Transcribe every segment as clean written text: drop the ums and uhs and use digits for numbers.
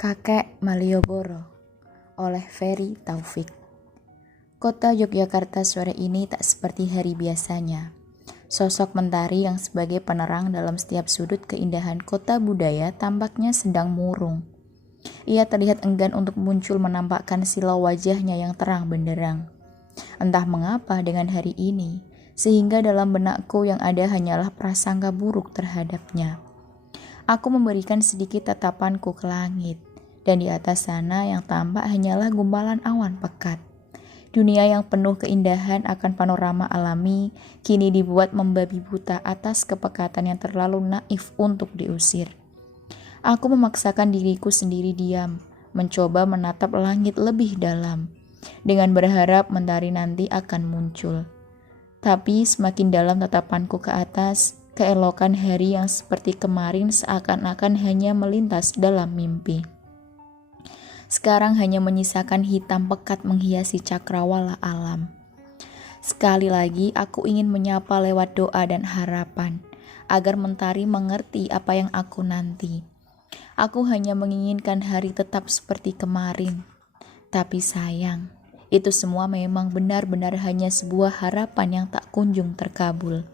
Kakek Malioboro oleh Ferry Taufik. Kota Yogyakarta sore ini tak seperti hari biasanya. Sosok mentari yang sebagai penerang dalam setiap sudut keindahan kota budaya tampaknya sedang murung. Ia terlihat enggan untuk muncul menampakkan silau wajahnya yang terang benderang. Entah mengapa dengan hari ini, sehingga dalam benakku yang ada hanyalah prasangka buruk terhadapnya. Aku memberikan sedikit tatapanku ke langit, dan di atas sana yang tampak hanyalah gumpalan awan pekat. Dunia yang penuh keindahan akan panorama alami kini dibuat membabi buta atas kepekatan yang terlalu naif untuk diusir. Aku memaksakan diriku sendiri diam, mencoba menatap langit lebih dalam, dengan berharap mentari nanti akan muncul. Tapi semakin dalam tatapanku ke atas, keelokan hari yang seperti kemarin seakan-akan hanya melintas dalam mimpi. Sekarang hanya menyisakan hitam pekat menghiasi cakrawala alam. Sekali lagi aku ingin menyapa lewat doa dan harapan, agar mentari mengerti apa yang aku nanti. Aku hanya menginginkan hari tetap seperti kemarin. Tapi sayang, itu semua memang benar-benar hanya sebuah harapan yang tak kunjung terkabul.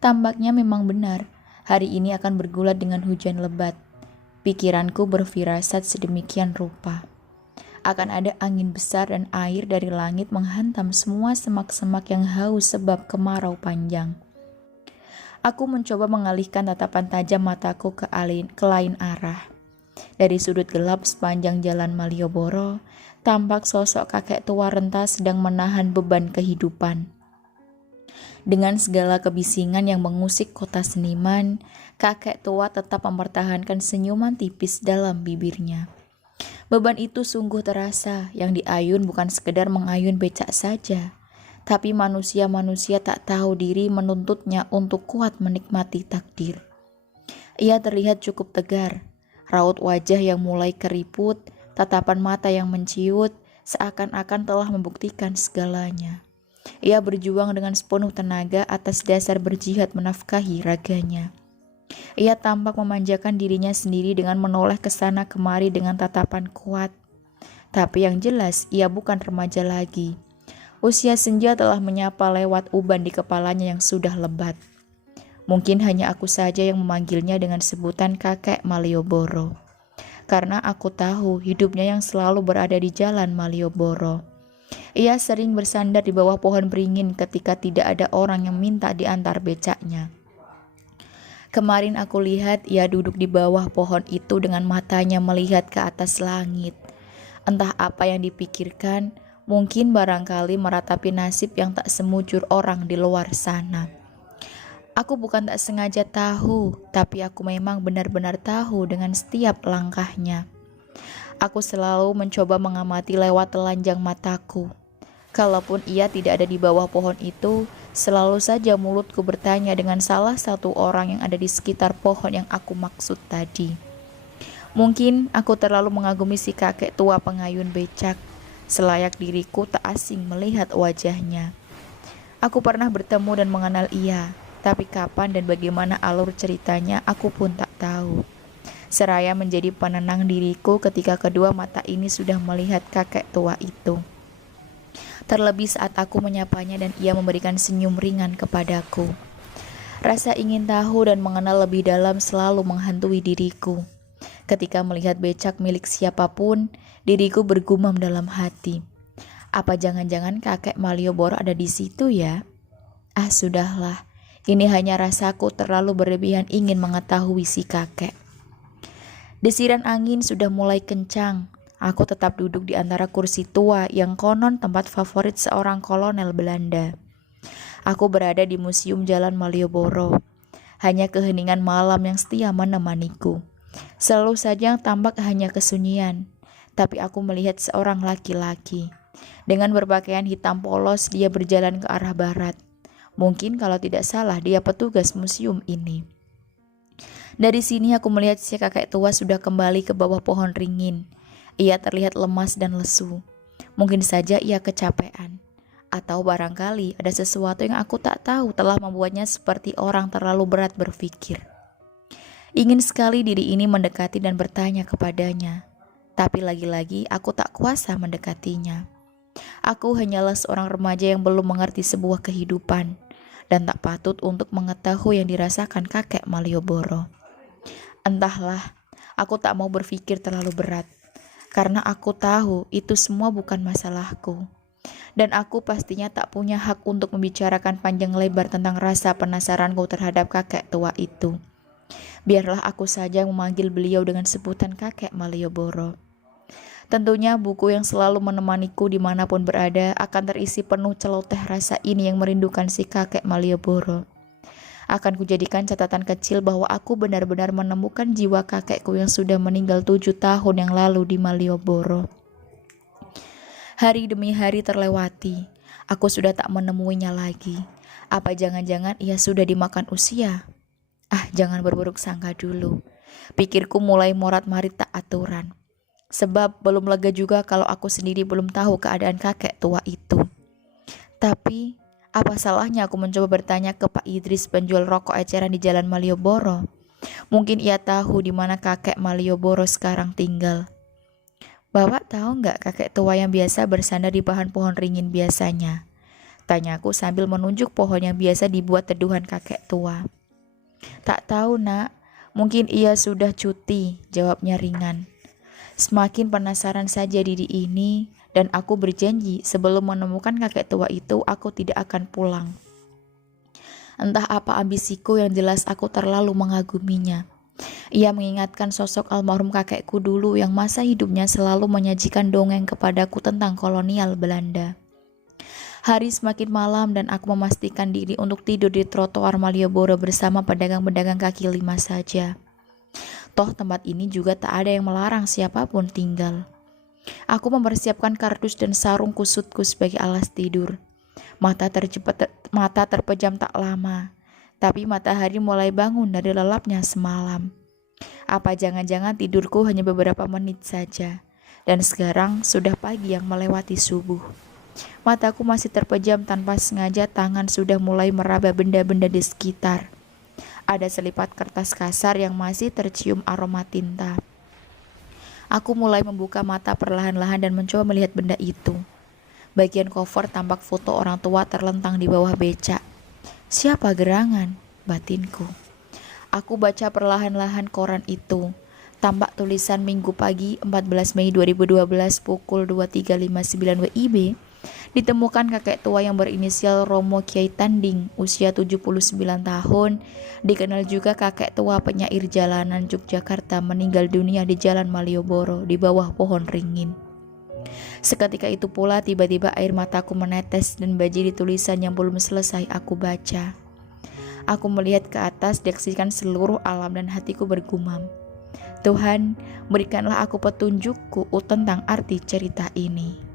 Tampaknya memang benar, hari ini akan bergulat dengan hujan lebat. Pikiranku berfirasat sedemikian rupa. Akan ada angin besar dan air dari langit menghantam semua semak-semak yang haus sebab kemarau panjang. Aku mencoba mengalihkan tatapan tajam mataku ke lain arah. Dari sudut gelap sepanjang jalan Malioboro, tampak sosok kakek tua renta sedang menahan beban kehidupan. Dengan segala kebisingan yang mengusik kota seniman, kakek tua tetap mempertahankan senyuman tipis dalam bibirnya. Beban itu sungguh terasa, yang diayun bukan sekedar mengayun becak saja, tapi manusia-manusia tak tahu diri menuntutnya untuk kuat menikmati takdir. Ia terlihat cukup tegar, raut wajah yang mulai keriput, tatapan mata yang menciut, seakan-akan telah membuktikan segalanya. Ia berjuang dengan sepenuh tenaga atas dasar berjihad menafkahi raganya. Ia tampak memanjakan dirinya sendiri dengan menoleh ke sana kemari dengan tatapan kuat. Tapi yang jelas ia bukan remaja lagi. Usia senja telah menyapa lewat uban di kepalanya yang sudah lebat. Mungkin hanya aku saja yang memanggilnya dengan sebutan kakek Malioboro. Karena aku tahu hidupnya yang selalu berada di jalan Malioboro. Ia sering bersandar di bawah pohon beringin ketika tidak ada orang yang minta diantar becaknya. Kemarin aku lihat ia duduk di bawah pohon itu dengan matanya melihat ke atas langit. Entah apa yang dipikirkan, mungkin barangkali meratapi nasib yang tak semujur orang di luar sana. Aku bukan tak sengaja tahu, tapi aku memang benar-benar tahu dengan setiap langkahnya. Aku selalu mencoba mengamati lewat telanjang mataku. Kalaupun ia tidak ada di bawah pohon itu, selalu saja mulutku bertanya dengan salah satu orang yang ada di sekitar pohon yang aku maksud tadi. Mungkin aku terlalu mengagumi si kakek tua pengayun becak, selayak diriku tak asing melihat wajahnya. Aku pernah bertemu dan mengenal ia, tapi kapan dan bagaimana alur ceritanya aku pun tak tahu. Seraya menjadi penenang diriku ketika kedua mata ini sudah melihat kakek tua itu. Terlebih saat aku menyapanya dan ia memberikan senyum ringan kepadaku. Rasa ingin tahu dan mengenal lebih dalam selalu menghantui diriku. Ketika melihat becak milik siapapun, diriku bergumam dalam hati. Apa jangan-jangan kakek Malioboro ada di situ ya? Ah sudahlah, ini hanya rasaku terlalu berlebihan ingin mengetahui si kakek. Desiran angin sudah mulai kencang. Aku tetap duduk di antara kursi tua yang konon tempat favorit seorang kolonel Belanda. Aku berada di Museum Jalan Malioboro. Hanya keheningan malam yang setia menemaniku. Selalu saja yang tampak hanya kesunyian. Tapi aku melihat seorang laki-laki. Dengan berpakaian hitam polos dia berjalan ke arah barat. Mungkin kalau tidak salah dia petugas museum ini. Dari sini aku melihat si kakek tua sudah kembali ke bawah pohon ringin. Ia terlihat lemas dan lesu. Mungkin saja ia kecapean. Atau barangkali ada sesuatu yang aku tak tahu telah membuatnya seperti orang terlalu berat berpikir. Ingin sekali diri ini mendekati dan bertanya kepadanya. Tapi lagi-lagi aku tak kuasa mendekatinya. Aku hanyalah seorang remaja yang belum mengerti sebuah kehidupan dan tak patut untuk mengetahui yang dirasakan kakek Malioboro. Entahlah, aku tak mau berpikir terlalu berat, karena aku tahu itu semua bukan masalahku. Dan aku pastinya tak punya hak untuk membicarakan panjang lebar tentang rasa penasaranku terhadap kakek tua itu. Biarlah aku saja memanggil beliau dengan sebutan kakek Malioboro. Tentunya buku yang selalu menemaniku dimanapun berada akan terisi penuh celoteh rasa ini yang merindukan si kakek Malioboro. Akan kujadikan catatan kecil bahwa aku benar-benar menemukan jiwa kakekku yang sudah meninggal 7 tahun yang lalu di Malioboro. Hari demi hari terlewati, aku sudah tak menemuinya lagi. Apa jangan-jangan ia sudah dimakan usia? Jangan berburuk sangka dulu. Pikirku mulai morat-marit tak aturan. Sebab belum lega juga kalau aku sendiri belum tahu keadaan kakek tua itu. Tapi, apa salahnya aku mencoba bertanya ke Pak Idris penjual rokok eceran di Jalan Malioboro? Mungkin ia tahu di mana kakek Malioboro sekarang tinggal. Bapak tahu nggak kakek tua yang biasa bersandar di bahan pohon ringin biasanya? Tanyaku sambil menunjuk pohon yang biasa dibuat teduhan kakek tua. Tak tahu nak, mungkin ia sudah cuti, jawabnya ringan. Semakin penasaran saja diri ini, dan aku berjanji sebelum menemukan kakek tua itu aku tidak akan pulang. Entah apa ambisiku, yang jelas aku terlalu mengaguminya. Ia mengingatkan sosok almarhum kakekku dulu yang masa hidupnya selalu menyajikan dongeng kepadaku tentang kolonial Belanda. Hari semakin malam dan aku memastikan diri untuk tidur di trotoar Malioboro bersama pedagang-pedagang kaki lima saja. Toh tempat ini juga tak ada yang melarang siapapun tinggal. Aku mempersiapkan kardus dan sarung kusutku sebagai alas tidur. Mata terpejam tak lama, tapi matahari mulai bangun dari lelapnya semalam. Apa jangan-jangan tidurku hanya beberapa menit saja, dan sekarang sudah pagi yang melewati subuh. Mataku masih terpejam tanpa sengaja, tangan sudah mulai meraba benda-benda di sekitar. Ada selipat kertas kasar yang masih tercium aroma tinta. Aku mulai membuka mata perlahan-lahan dan mencoba melihat benda itu. Bagian cover tampak foto orang tua terlentang di bawah becak. Siapa gerangan? Batinku. Aku baca perlahan-lahan koran itu. Tampak tulisan Minggu pagi 14 Mei 2012 pukul 23.59 WIB. Ditemukan kakek tua yang berinisial Romo Kiai Tanding, usia 79 tahun, dikenal juga kakek tua penyair jalanan Yogyakarta, meninggal dunia di Jalan Malioboro di bawah pohon ringin. Seketika itu pula tiba-tiba air mataku menetes dan bajiri tulisan yang belum selesai aku baca. Aku melihat ke atas, disaksikan seluruh alam dan hatiku bergumam. Tuhan, berikanlah aku petunjukku tentang arti cerita ini.